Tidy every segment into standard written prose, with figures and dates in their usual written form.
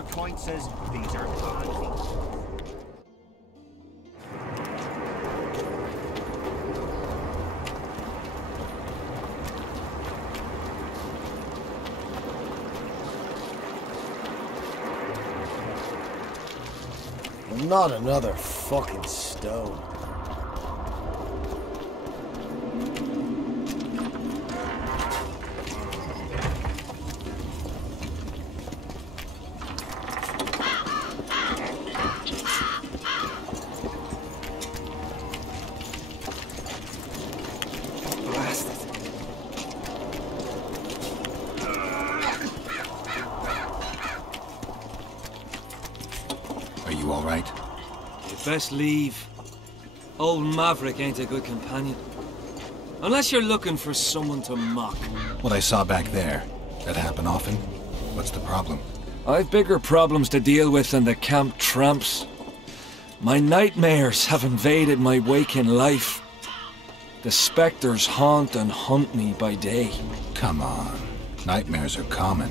The point says these are panties. Not another fucking stone. Are you all right? Best leave. Old Maverick ain't a good companion. Unless you're looking for someone to mock. What I saw back there, that happen often? What's the problem? I've bigger problems to deal with than the camp tramps. My nightmares have invaded my waking life. The specters haunt and hunt me by day. Come on. Nightmares are common.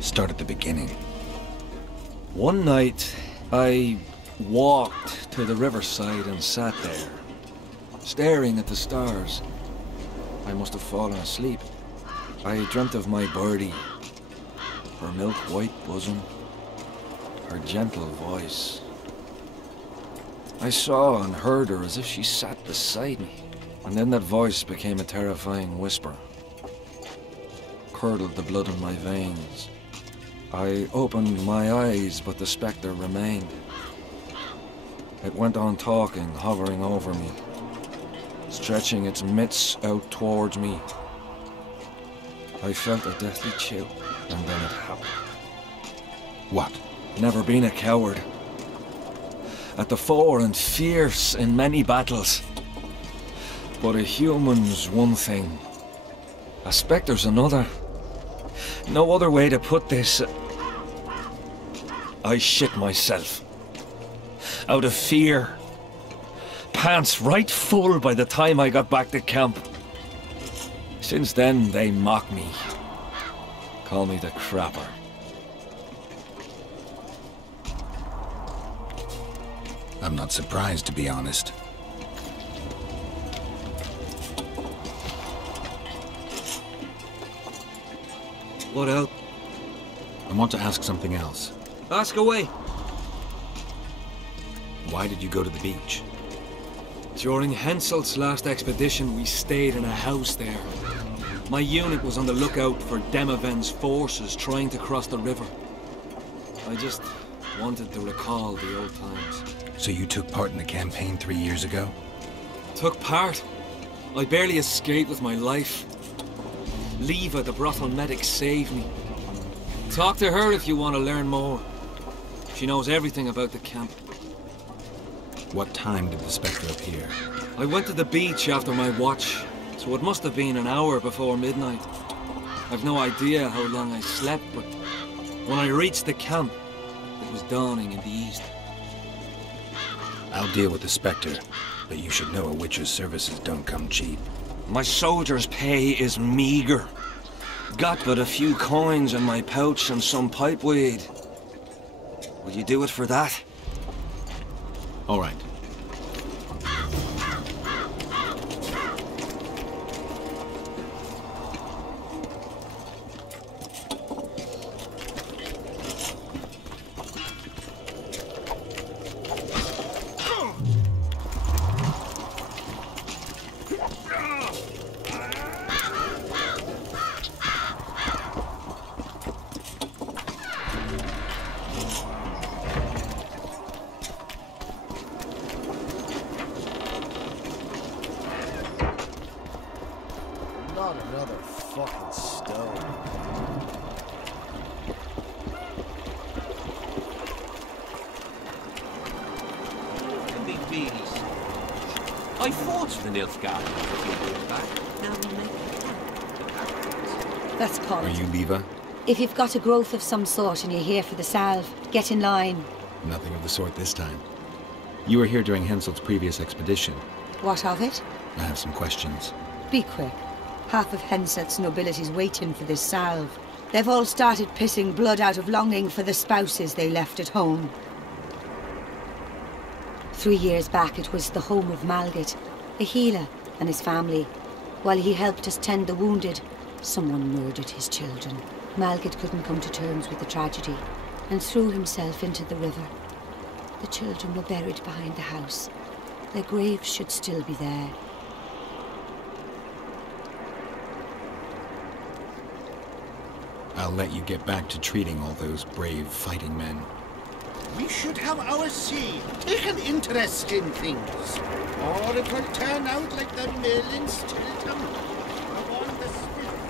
Start at the beginning. One night, I walked to the riverside and sat there, staring at the stars. I must have fallen asleep. I dreamt of my birdie, her milk-white bosom, her gentle voice. I saw and heard her as if she sat beside me, and then that voice became a terrifying whisper, curdled the blood in my veins. I opened my eyes, but the spectre remained. It went on talking, hovering over me, stretching its mitts out towards me. I felt a deathly chill, and then it happened. What? Never been a coward. At the fore and fierce in many battles. But a human's one thing, a spectre's another. No other way to put this. I shit myself. Out of fear. Pants right full by the time I got back to camp. Since then, they mock me. Call me the crapper. I'm not surprised, to be honest. What else? I want to ask something else. Ask away. Why did you go to the beach? During Henselt's last expedition, we stayed in a house there. My unit was on the lookout for Demoven's forces trying to cross the river. I just wanted to recall the old times. So you took part in the campaign 3 years ago? Took part? I barely escaped with my life. Leva, the brothel medic, saved me. Talk to her if you want to learn more. She knows everything about the camp. What time did the spectre appear? I went to the beach after my watch, so it must have been an hour before midnight. I've no idea how long I slept, but when I reached the camp, it was dawning in the east. I'll deal with the spectre, but you should know a witch's services don't come cheap. My soldier's pay is meager. Got but a few coins in my pouch and some pipeweed. Will you do it for that? All right. Not another fucking stone. Can be bees. I fought the Nilfgaard a few years back. Now we make That's Are politics. you Leva? If you've got a growth of some sort and you're here for the salve, get in line. Nothing of the sort this time. You were here during Henselt's previous expedition. What of it? I have some questions. Be quick. Half of Henselt's nobility's waiting for this salve. They've all started pissing blood out of longing for the spouses they left at home. 3 years back, it was the home of Malgit, a healer, and his family. While he helped us tend the wounded, someone murdered his children. Malgit couldn't come to terms with the tragedy and threw himself into the river. The children were buried behind the house. Their graves should still be there. I'll let you get back to treating all those brave fighting men. We should have our say, take an interest in things. Or it will turn out like the mill in Stilton. Upon the spirit.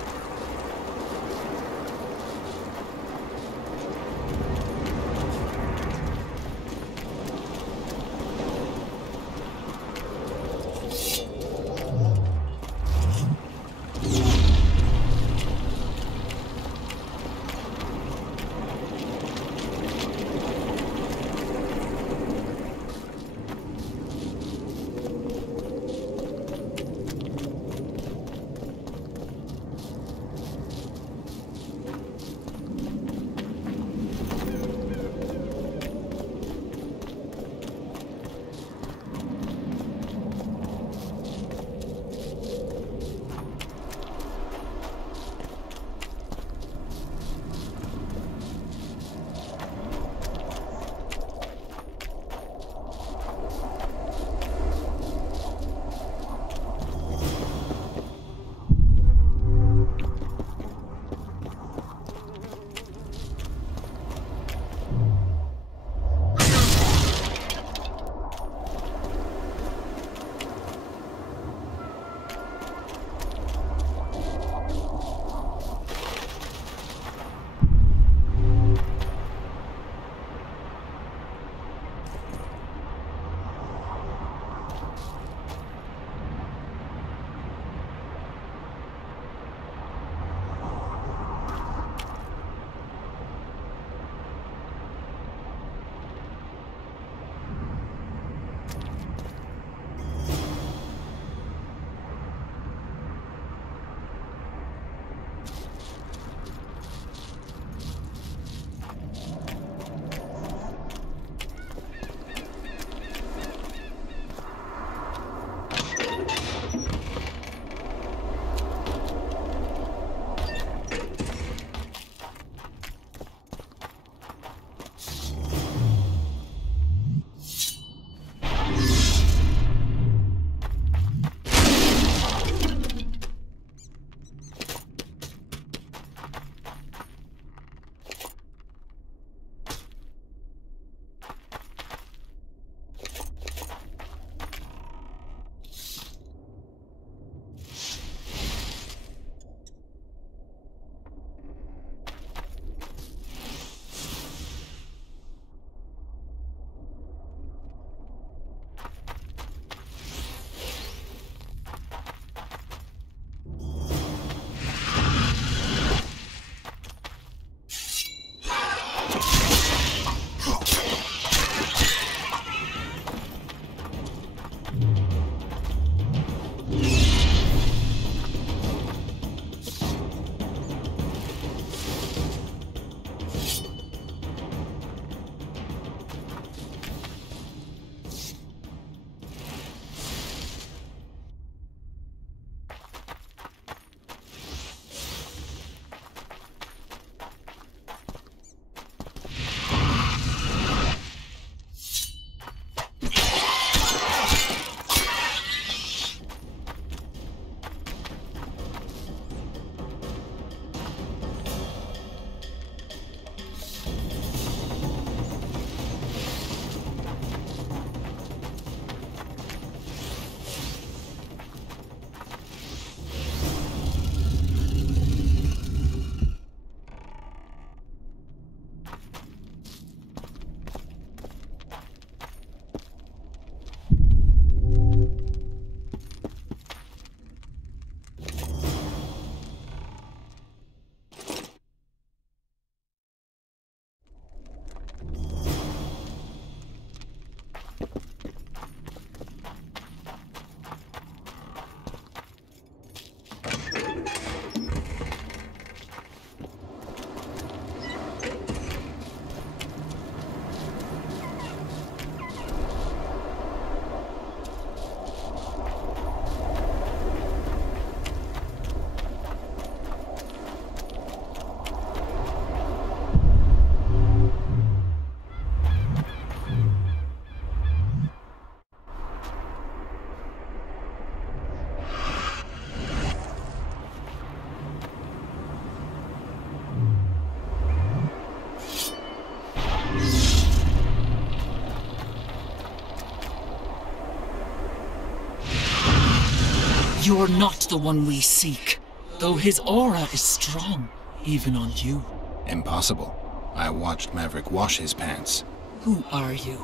You're not the one we seek, though his aura is strong, even on you. Impossible. I watched Maverick wash his pants. Who are you?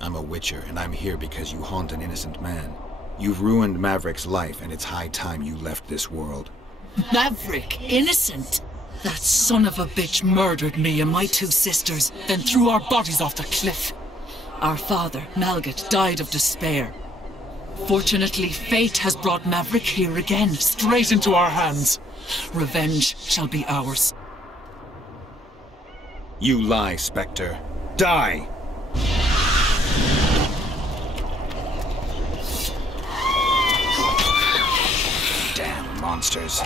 I'm a Witcher, and I'm here because you haunt an innocent man. You've ruined Maverick's life, and it's high time you left this world. Maverick? Innocent? That son of a bitch murdered me and my 2 sisters, then threw our bodies off the cliff. Our father, Malgit, died of despair. Fortunately, fate has brought Maverick here again, straight into our hands. Revenge shall be ours. You lie, Spectre. Die! Damn monsters.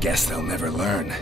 Guess they'll never learn.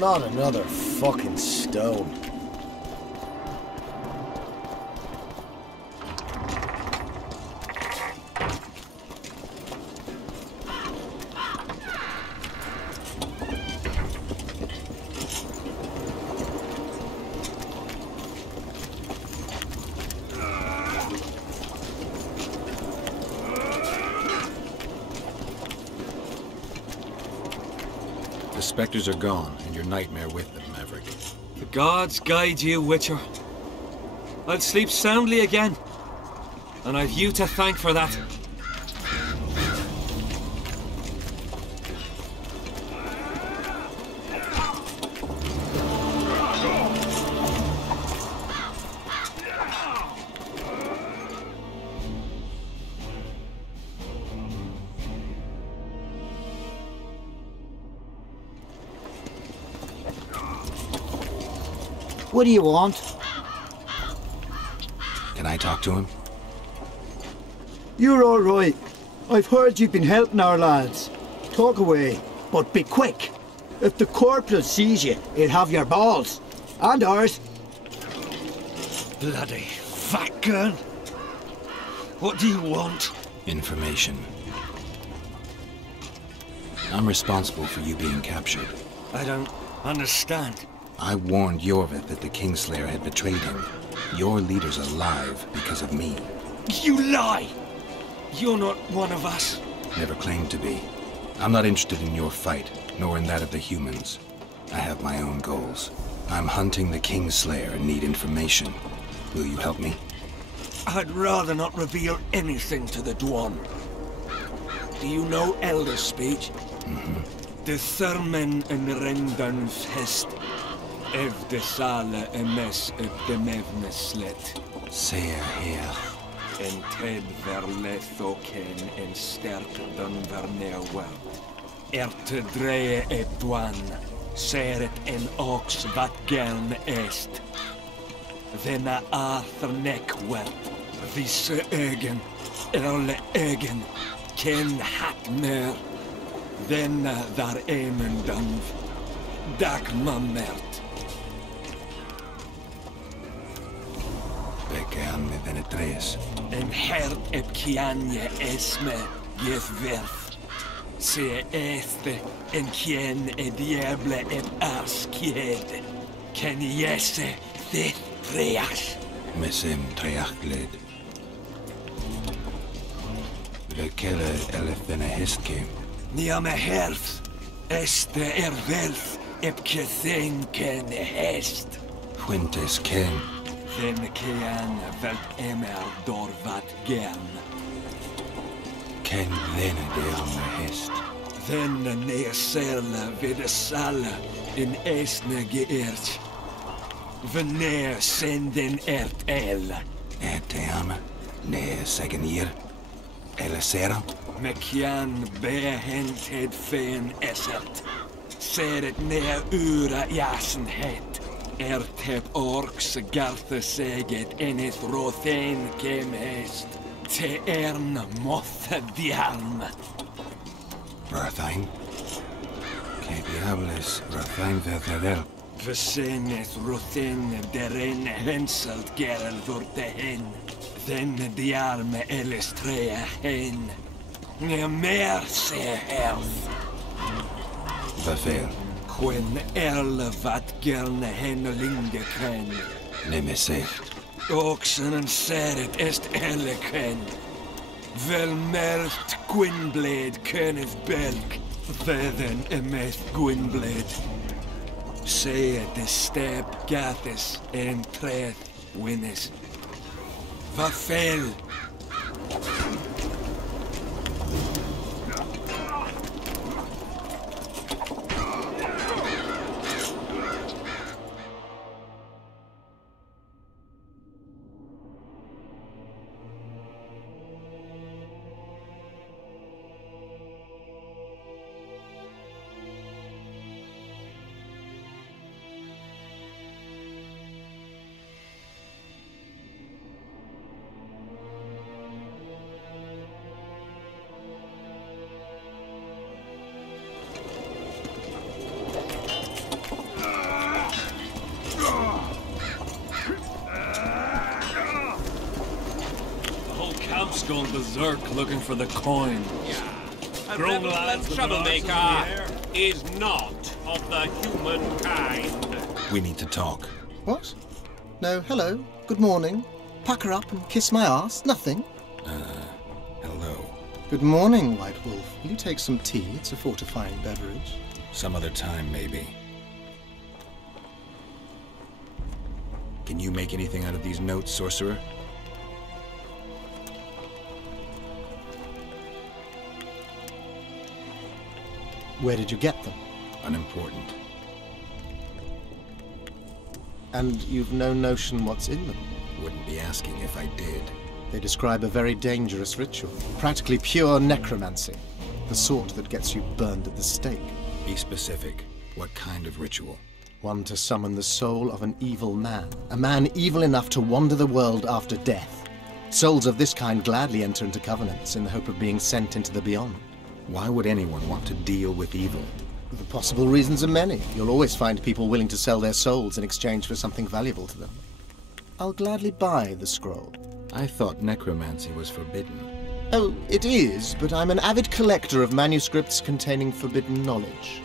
Not another fucking stone. The specters are gone, and your nightmare with them, Maverick. The gods guide you, Witcher. I'll sleep soundly again. And I've you to thank for that. What do you want? Can I talk to him? You're all right. I've heard you've been helping our lads. Talk away, but be quick. If the corporal sees you, he'll have your balls. And ours. Bloody fat girl. What do you want? Information. I'm responsible for you being captured. I don't understand. I warned Yorvith that the Kingslayer had betrayed him. Your leader's alive because of me. You lie! You're not one of us. Never claimed to be. I'm not interested in your fight, nor in that of the humans. I have my own goals. I'm hunting the Kingslayer and need information. Will you help me? I'd rather not reveal anything to the Dwan. Do you know Elder speech? The Thurmen en Rendan Fest. Ev de sale emes ep de mevne slet. Ser her. En tred verletho ken en sterk den vernewa. Erte dreie et Dwan. Seret en ox vat gern est. Denna Arthur neckwert. Visse ögen. Erle ögen. Ken hat mer. Denna dar emendanv. Dak mammert. Bekan med Venetres. En herd ep kianje esme gethverth. Se este en kien e diable ep arskied. Ken jesse thith treas. Mesem treachled. Vekele elefene hestkem. Niame herth. Este velth ep kethen ken hest. Fuentes ken. Den kean velt emer dorvat gern. Ken vene de arme hest. Den neerselle vid sale in esne geert. Veneer senden ert el. Eteam. Ne segenir. Elesera. Mekian behented fen esert. Seret neer ura jasen het. Ertep orks garthe seget enith rothen kem hest. Te ern mothe dialm. Rathain. Que diables Rathain verterel. Veseneth rothen deren henselt gerel vorte hen. Den dialme elestrea hen. Ne mer se herth. Befel. Quen erle vat gerne hen linge kren. Nemesecht. Oxen en seret est elle ken. Vel meldt Gwynblade Kenneth Belk. Veden emeth Gwynblade. Se de step gathis en treth winnes. Va fel. gone berserk looking for the coin. Yeah. A Grown rebel and lads with their arses in the troublemaker is not of the human kind. We need to talk. What? No, hello. Good morning. Pack her up and kiss my ass? Nothing? Hello. Good morning, White Wolf. Will you take some tea? It's a fortifying beverage. Some other time, maybe. Can you make anything out of these notes, sorcerer? Where did you get them? Unimportant. And you've no notion what's in them? Wouldn't be asking if I did. They describe a very dangerous ritual. Practically pure necromancy. The sort that gets you burned at the stake. Be specific. What kind of ritual? One to summon the soul of an evil man. A man evil enough to wander the world after death. Souls of this kind gladly enter into covenants in the hope of being sent into the beyond. Why would anyone want to deal with evil? The possible reasons are many. You'll always find people willing to sell their souls in exchange for something valuable to them. I'll gladly buy the scroll. I thought necromancy was forbidden. Oh, it is, but I'm an avid collector of manuscripts containing forbidden knowledge.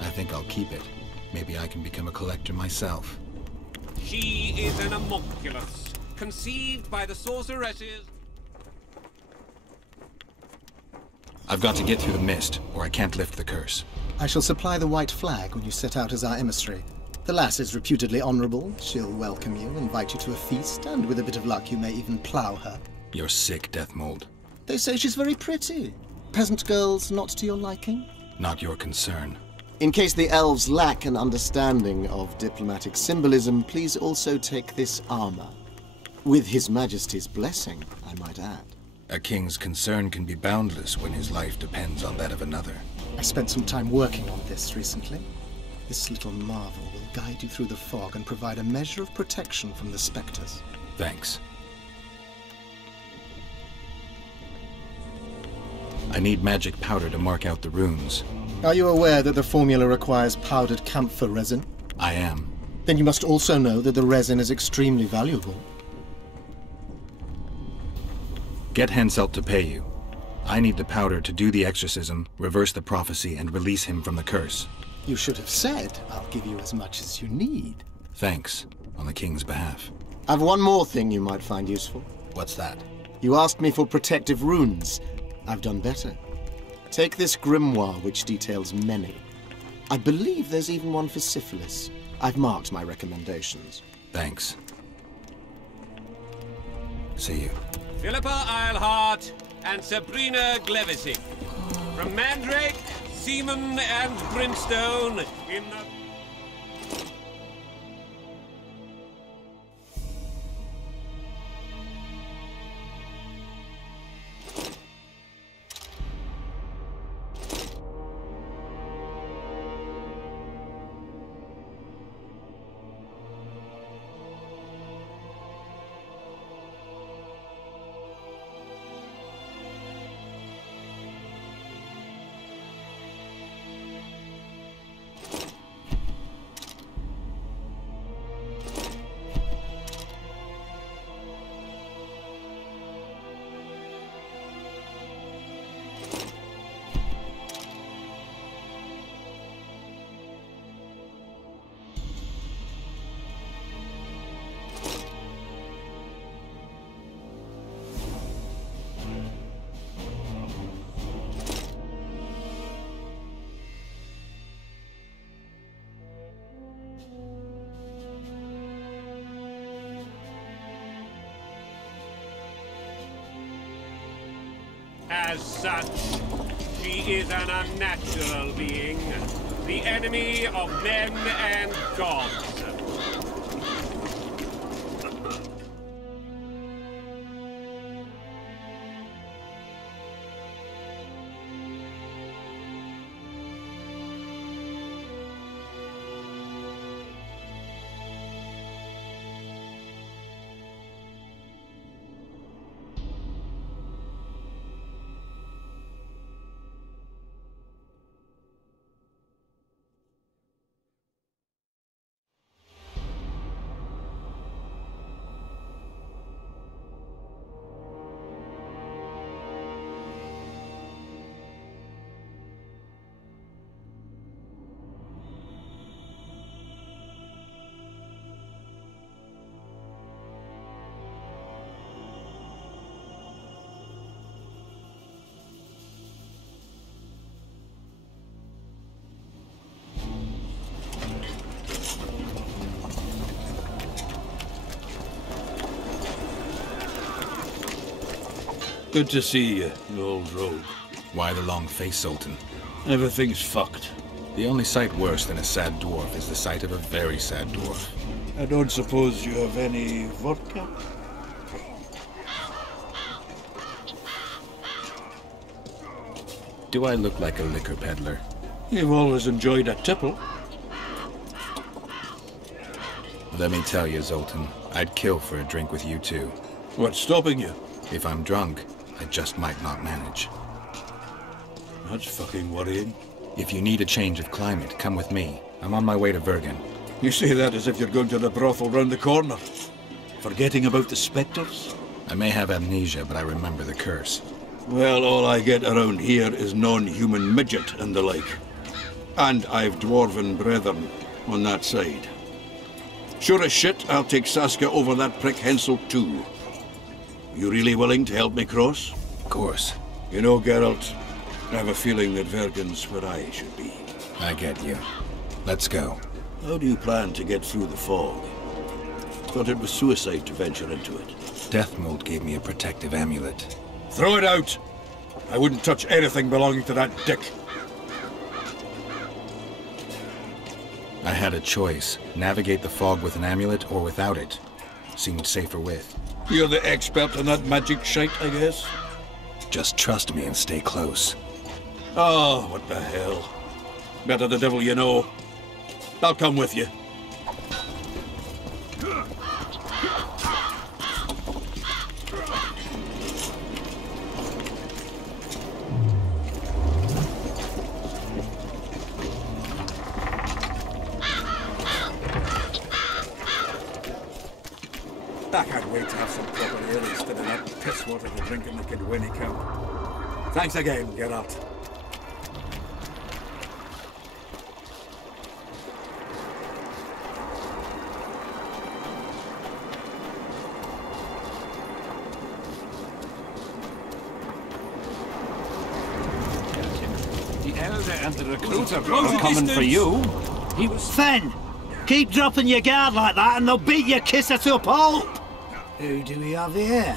I think I'll keep it. Maybe I can become a collector myself. She is an homunculus, conceived by the sorceresses. I've got to get through the mist, or I can't lift the curse. I shall supply the white flag when you set out as our emissary. The lass is reputedly honourable. She'll welcome you, invite you to a feast, and with a bit of luck you may even plough her. You're sick, Death Mold. They say she's very pretty. Peasant girls not to your liking? Not your concern. In case the elves lack an understanding of diplomatic symbolism, please also take this armor. With His Majesty's blessing, I might add. A king's concern can be boundless when his life depends on that of another. I spent some time working on this recently. This little marvel will guide you through the fog and provide a measure of protection from the spectres. Thanks. I need magic powder to mark out the runes. Are you aware that the formula requires powdered camphor resin? I am. Then you must also know that the resin is extremely valuable. Get Henselt to pay you. I need the powder to do the exorcism, reverse the prophecy, and release him from the curse. You should have said, I'll give you as much as you need. Thanks, on the king's behalf. I've one more thing you might find useful. What's that? You asked me for protective runes. I've done better. Take this grimoire, which details many. I believe there's even one for syphilis. I've marked my recommendations. Thanks. See you. Philippa Eilhart and Sabrina Glevising. From Mandrake, Seaman, and Brimstone in the... As such, she is an unnatural being, the enemy of men and gods. Good to see you, you old rogue. Why the long face, Sultan? Everything's fucked. The only sight worse than a sad dwarf is the sight of a very sad dwarf. I don't suppose you have any vodka? Do I look like a liquor peddler? You've always enjoyed a tipple. Let me tell you, Zoltan, I'd kill for a drink with you too. What's stopping you? If I'm drunk, I just might not manage. That's fucking worrying. If you need a change of climate, come with me. I'm on my way to Vergen. You say that as if you're going to the brothel round the corner. Forgetting about the spectres? I may have amnesia, but I remember the curse. Well, all I get around here is non-human midget and the like. And I've dwarven brethren on that side. Sure as shit, I'll take Saskia over that prick Hensel too. You really willing to help me cross? Of course. You know, Geralt, I have a feeling that Vergen's where I should be. I get you. Let's go. How do you plan to get through the fog? Thought it was suicide to venture into it. Deathmold gave me a protective amulet. Throw it out! I wouldn't touch anything belonging to that dick. I had a choice. Navigate the fog with an amulet or without it. Seemed safer with. You're the expert in that magic shite, I guess? Just trust me and stay close. Oh, what the hell. Better the devil you know. I'll come with you. I can't wait to have some proper ale instead of that piss water you're drinking like in Winnie Camp. Thanks again, Geralt. The elder and the recruiter are coming for you. He was... Fen! Keep dropping your guard like that and they'll beat your kisser to a pulp! Who do we have here?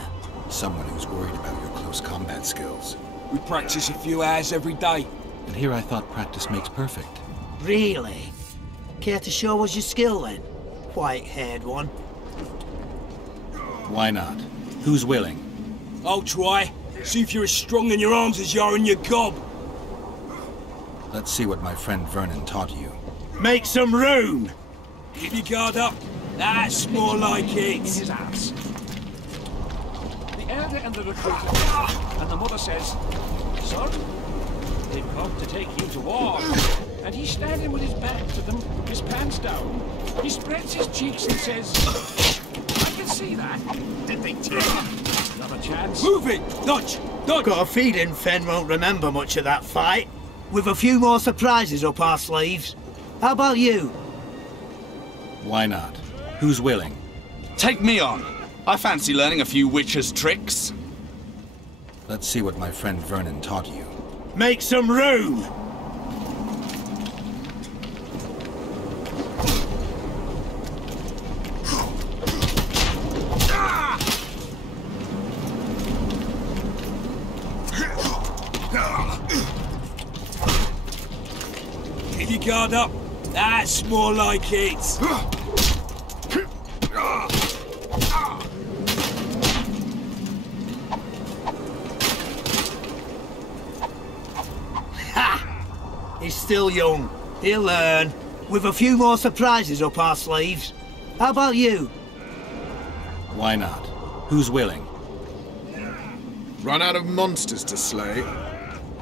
Someone who's worried about your close combat skills. We practice a few hours every day. And here I thought practice makes perfect. Really? Care to show us your skill then? White-haired one. Why not? Who's willing? I'll try. See if you're as strong in your arms as you are in your gob. Let's see what my friend Vernon taught you. Make some room! Keep your guard up. That's more like it. In his ass. The elder and the recruiter, and the mother says, "Son, they've come to take you to war." And he's standing with his back to them, his pants down. He spreads his cheeks and says, "I can see that. Did they take another chance?" Move it! Dodge! Dodge! Got a feeling Fen won't remember much of that fight. With a few more surprises up our sleeves. How about you? Why not? Who's willing? Take me on. I fancy learning a few witches' tricks. Let's see what my friend Vernon taught you. Make some room! Keep your guard up. That's more like it. Ha! He's still young. He'll learn. With a few more surprises up our sleeves. How about you? Why not? Who's willing? Run out of monsters to slay?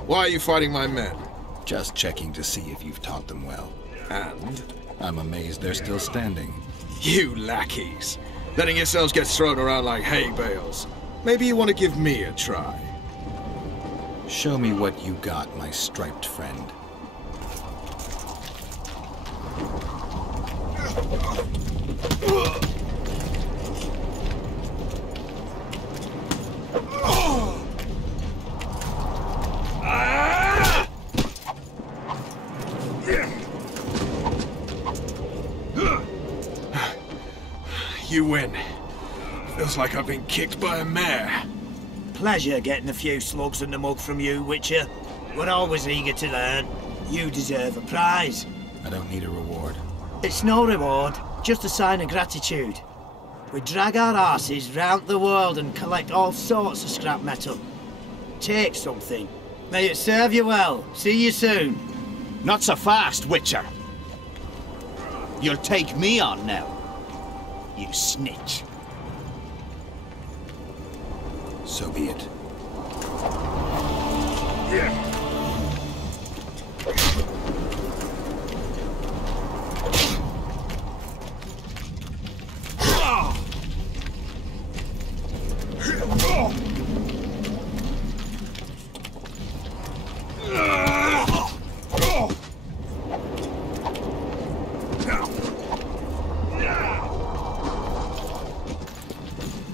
Why are you fighting my men? Just checking to see if you've taught them well. And? I'm amazed they're still standing. You lackeys. Letting yourselves get thrown around like hay bales. Maybe you want to give me a try. Show me what you got, my striped friend. You win. Feels like I've been kicked by a mare. pleasure getting a few slugs in the mug from you, Witcher. We're always eager to learn. You deserve a prize. I don't need a reward. It's no reward, just a sign of gratitude. We drag our asses round the world and collect all sorts of scrap metal. Take something. May it serve you well. See you soon. Not so fast, Witcher. You'll take me on now. You snitch. So be it.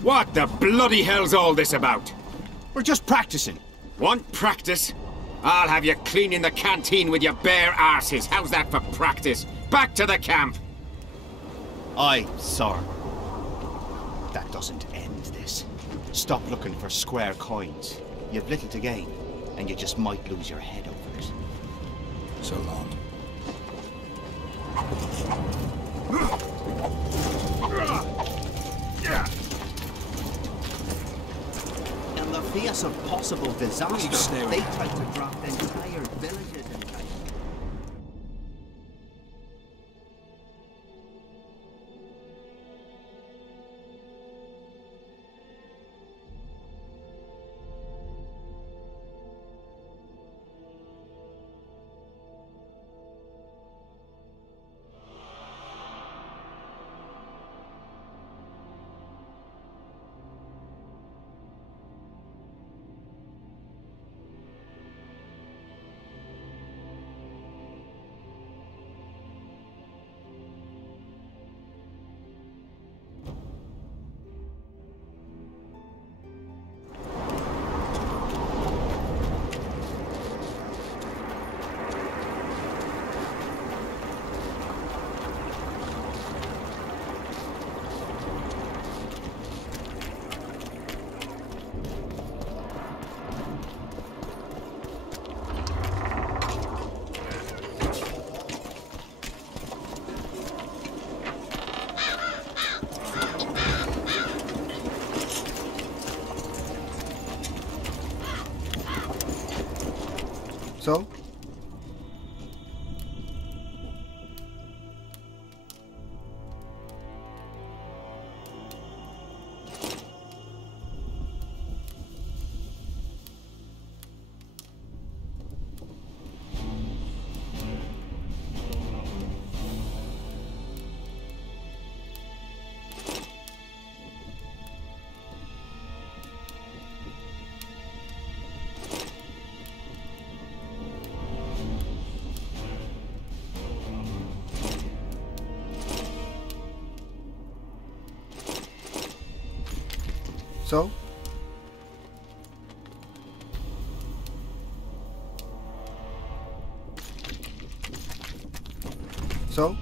What the bloody hell's all this about? We're just practicing. Want practice? I'll have you cleaning the canteen with your bare arses. How's that for practice? Back to the camp! Aye, sir. That doesn't end this. Stop looking for square coins. You've little to gain, and you just might lose your head over it. So long. In the face of possible disaster, they tried to drop entire villages and So? So? So?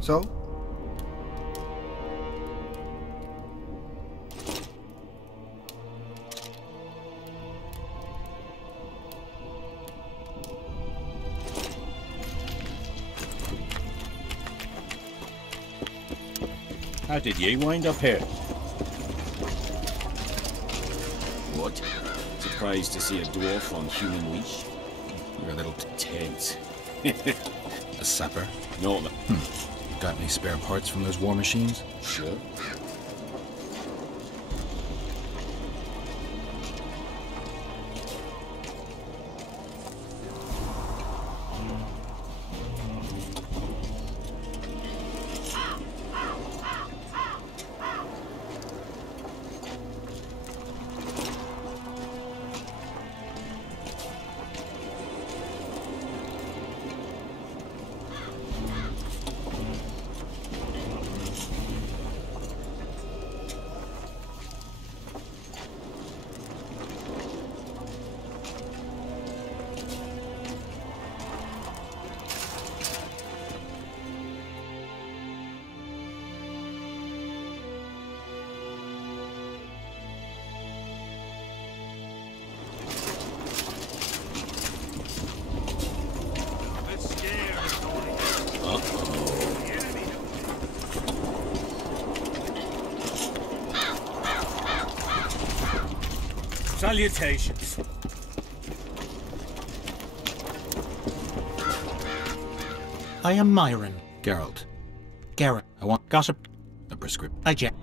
So? How did you wind up here? What? Surprised to see a dwarf on human leash? You're a little tense. A sapper? No, man. Got any spare parts from those war machines? Sure. Salutations. I am Myron. Geralt. Garrett. I want gossip. A prescription. I Jack.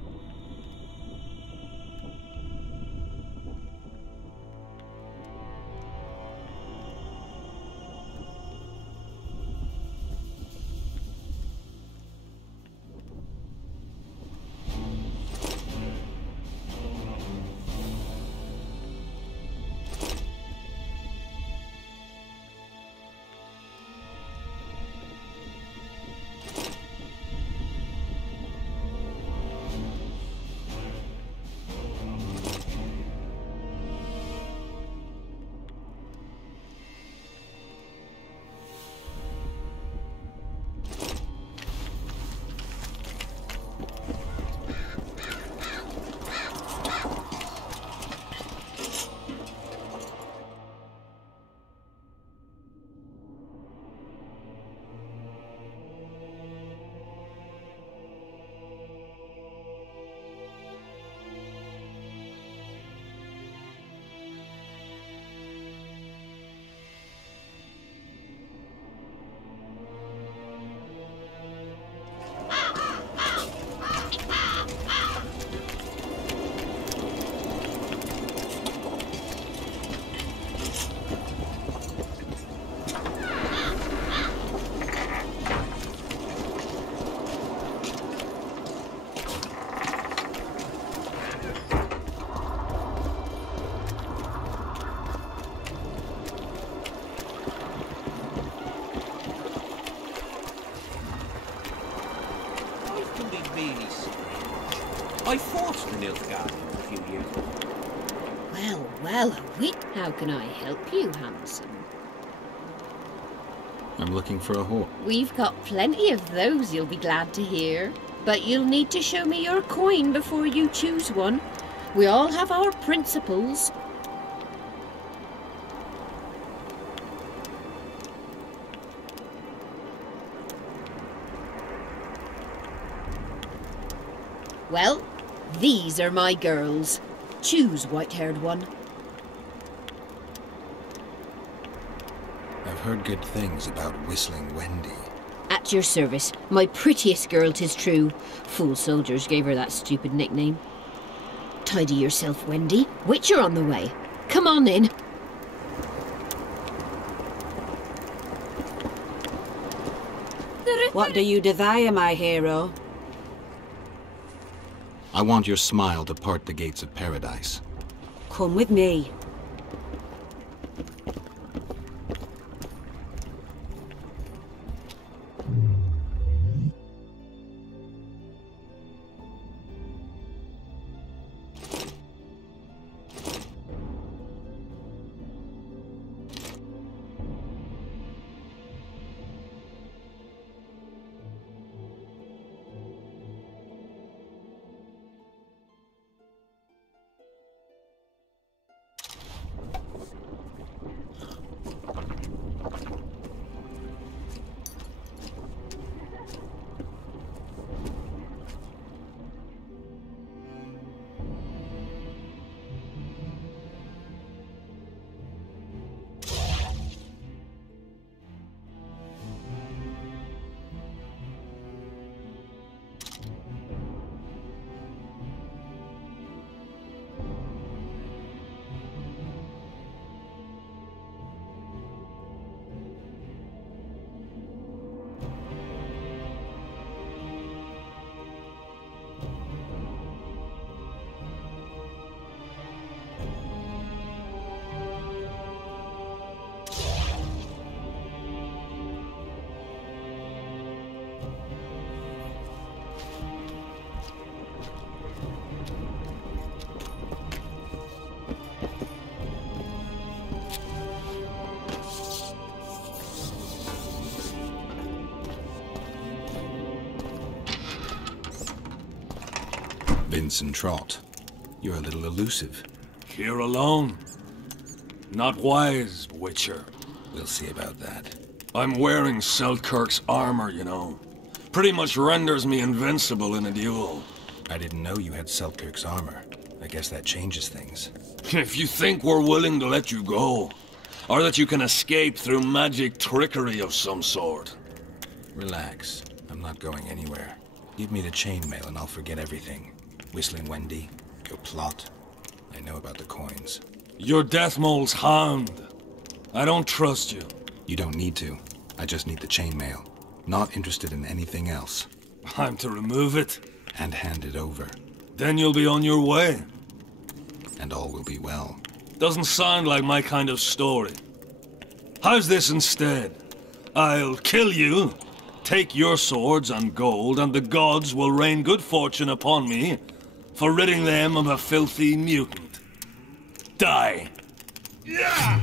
I fought the Nilfgaard a few years ago. Well, well, a wit. How can I help you, handsome? I'm looking for a whore. We've got plenty of those, you'll be glad to hear. But you'll need to show me your coin before you choose one. We all have our principles. Well, these are my girls. Choose, white-haired one. I've heard good things about Whistling Wendy. At your service. My prettiest girl, 'tis true. Fool soldiers gave her that stupid nickname. Tidy yourself, Wendy. Witcher on the way. Come on in. What do you desire, my hero? I want your smile to part the gates of paradise. Come with me. Vincent Trott, you're a little elusive. Here alone. Not wise, Witcher. We'll see about that. I'm wearing Selkirk's armor, you know. Pretty much renders me invincible in a duel. I didn't know you had Selkirk's armor. I guess that changes things. If you think we're willing to let you go, or that you can escape through magic trickery of some sort. Relax. I'm not going anywhere. Give me the chainmail and I'll forget everything. Whistling Wendy, your plot. I know about the coins. You're Deathmole's hound. I don't trust you. You don't need to. I just need the chainmail. Not interested in anything else. I'm to remove it? And hand it over. Then you'll be on your way. And all will be well. Doesn't sound like my kind of story. How's this instead? I'll kill you, take your swords and gold, and the gods will rain good fortune upon me for ridding them of a filthy mutant. Die. Yeah!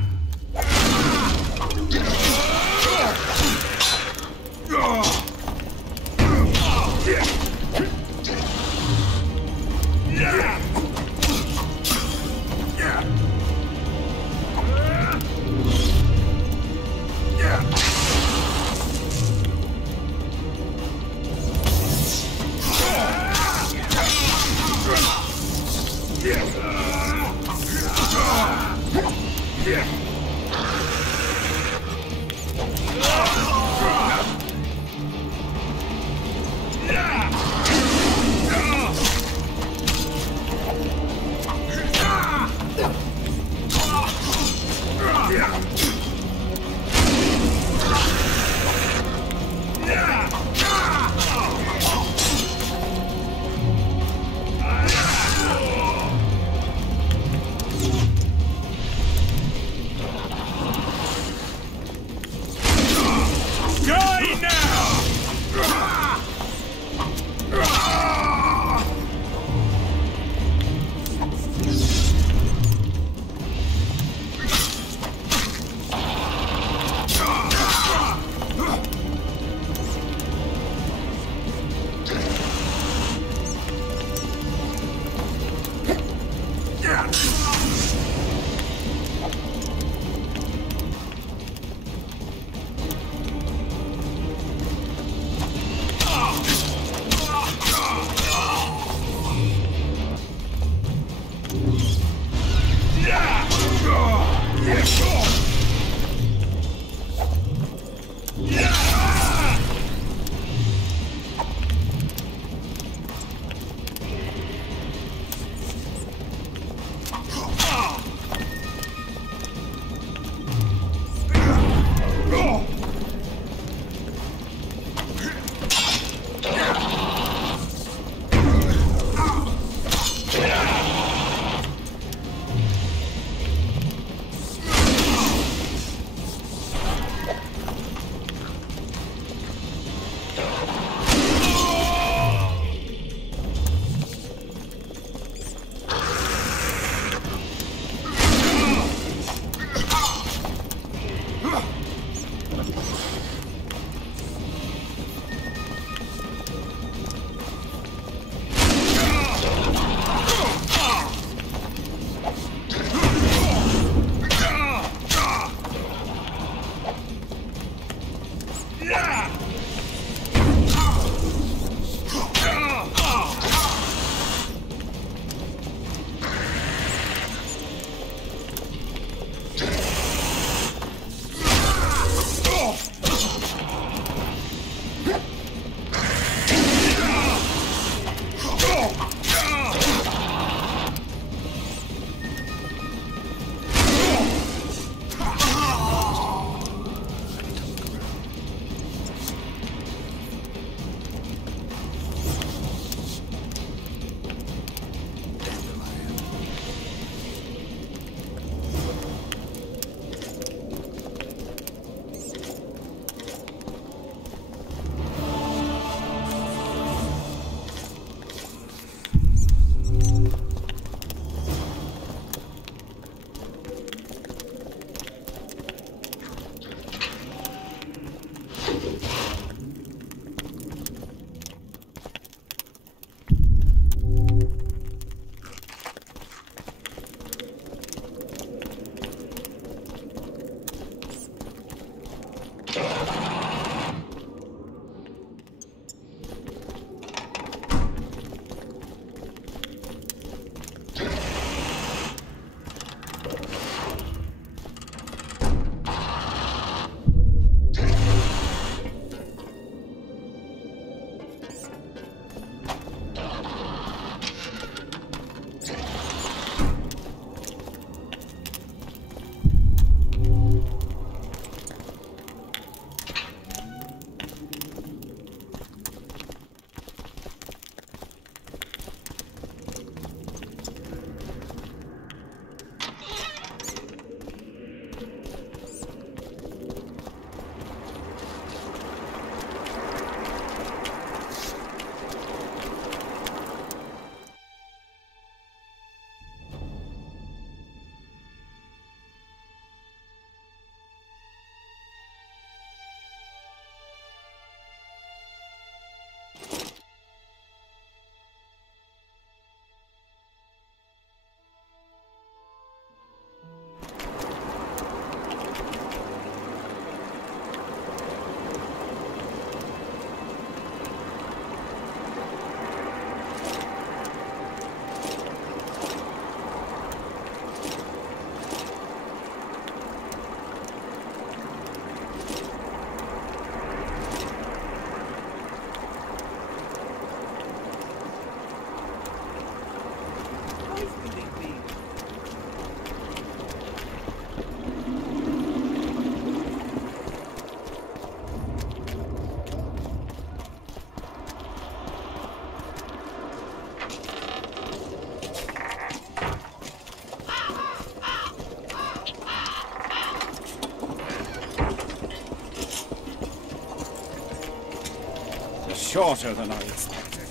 shorter than I expected.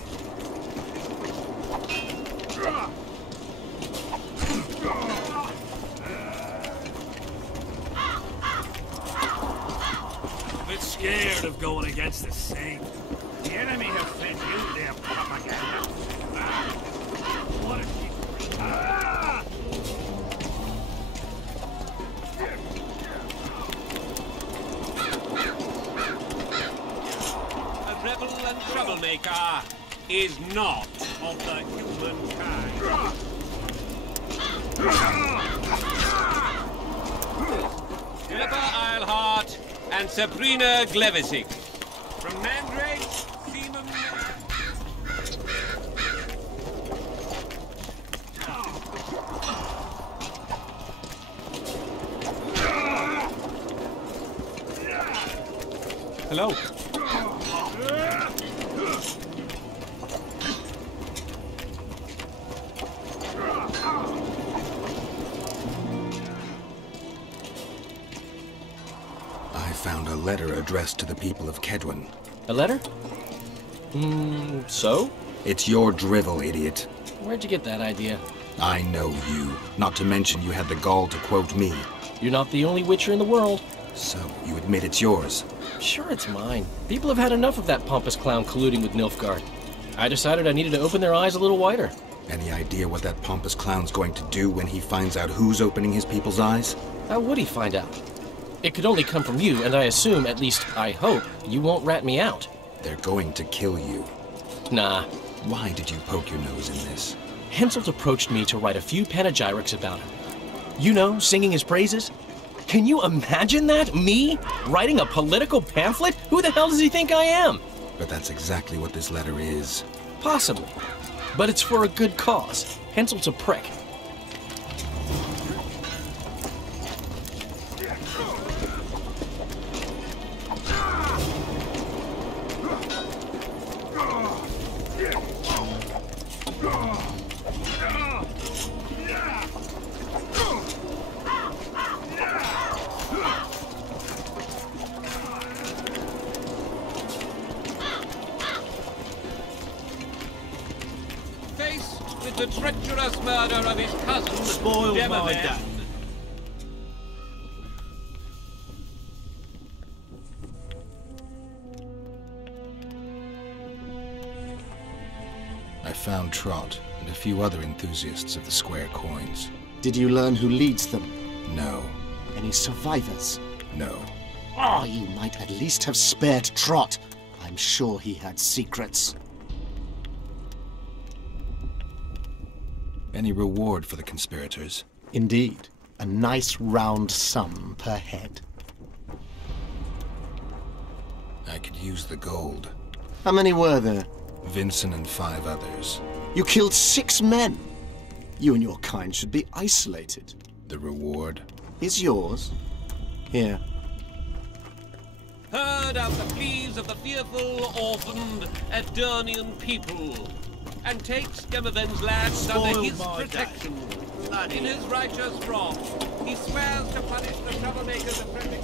A bit scared of going against the Saint. The enemy has fed you their propaganda. What if you... A rebel and troublemaker is not of the human kind. Philippa Eilhart and Sabrina Glevisic. From Mandrake, Seaman... Hello. I found a letter addressed to the people of Kedwin. A letter? So? It's your drivel, idiot. Where'd you get that idea? I know you. Not to mention you had the gall to quote me. You're not the only Witcher in the world. So, you admit it's yours? Sure it's mine. People have had enough of that pompous clown colluding with Nilfgaard. I decided I needed to open their eyes a little wider. Any idea what that pompous clown's going to do when he finds out who's opening his people's eyes? How would he find out? It could only come from you, and I assume, at least I hope, you won't rat me out. They're going to kill you. Nah. Why did you poke your nose in this? Henselt approached me to write a few panegyrics about him. You know, singing his praises? Can you imagine that? Me? Writing a political pamphlet? Who the hell does he think I am? But that's exactly what this letter is. Possibly. But it's for a good cause. Henselt's a prick. With the treacherous murder of his cousin, Spoiled my dad. I found Trot and a few other enthusiasts of the square coins. Did you learn who leads them? No. Any survivors? No. Oh, you might at least have spared Trot. I'm sure he had secrets. Any reward for the conspirators? Indeed. A nice round sum per head. I could use the gold. How many were there? Vincent and 5 others. You killed 6 men! You and your kind should be isolated. The reward? Is yours. Here. Heard out the pleas of the fearful, orphaned, Adernian people, and takes Gemiven's lands under his protection. In his righteous wrath, he swears to punish the troublemakers of Frederick.